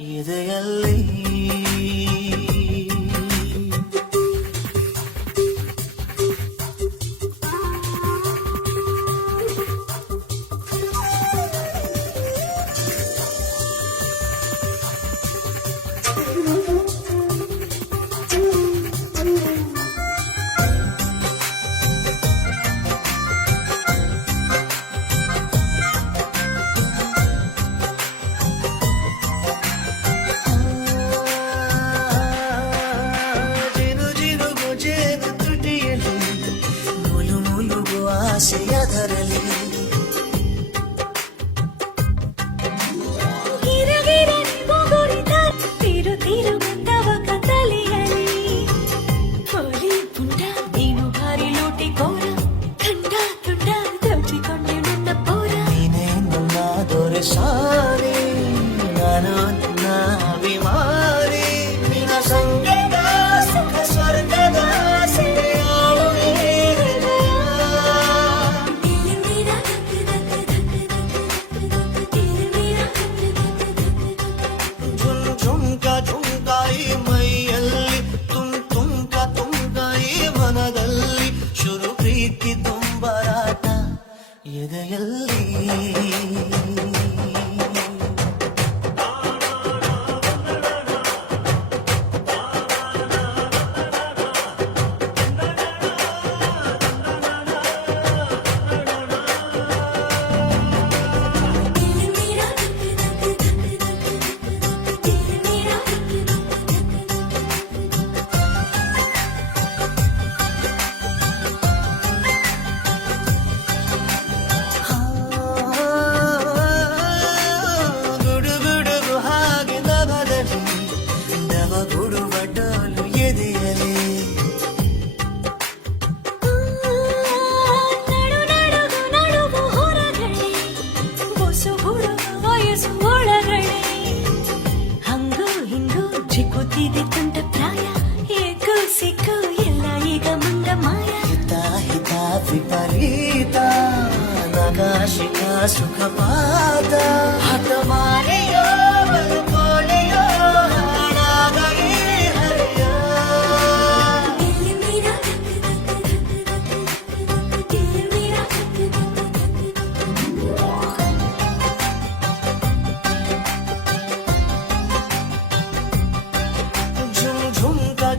ಎದೆಯಲ್ಲಿ ಆಸೆಯದರಲ್ಲಿ ತಿರು ತಿರು ಬಂದವ ಕತ್ತಲೆಯಲ್ಲಿ ಹೋಲಿ ಪುಂಡ ನೀನು ಭಾರಿ ಲೂಟಿ ಕೋರ ಕಂಡ ತುಂಡ ದೋಚಿಕೊಂಡೆ ನನ್ನ ಪೋರ ನೀನೇ ನನ್ನ ದೊರೆ ಸಾರಿ ನಾನು ನನ್ನ ಅಭಿಮಾನಿ ನಿನ್ನ ಸಂಗೀತ ಸುಖ ಸ್ವರ್ಗದ ಶುರು ಪ್ರೀತಿ ತುಂಬರಾಟ ಎದೆಯಲ್ಲಿ ಚಿಕ್ಕುತ್ತಿದೆ ತುಂಟ ಪ್ರಾಯ ಏಕೋ ಸಿಕ್ಕು ಎಲ್ಲ ಈಗ ಮುಂದ ಮಾಯ ಹಿತ ಹಿತ ವಿಪರೀತ ನಗಾಶಿಕ ಸುಖಪಾತ ಹಠಮಾರಿಯೋ ಬಲಪೋಳೆಯೋ ಹಾಡಾಗಲಿ ಹರಿಯ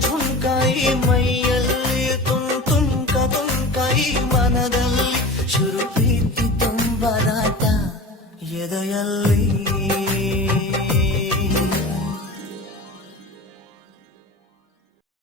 ಝುಂಕಾಯಿ ಮೈಯಲ್ಲಿ ತುಂಕಾಯಿ ಮನದಲ್ಲಿ ಶುರು ಪ್ರೀತಿ ತುಂಬರಾಟ ಎದೆಯಲ್ಲಿ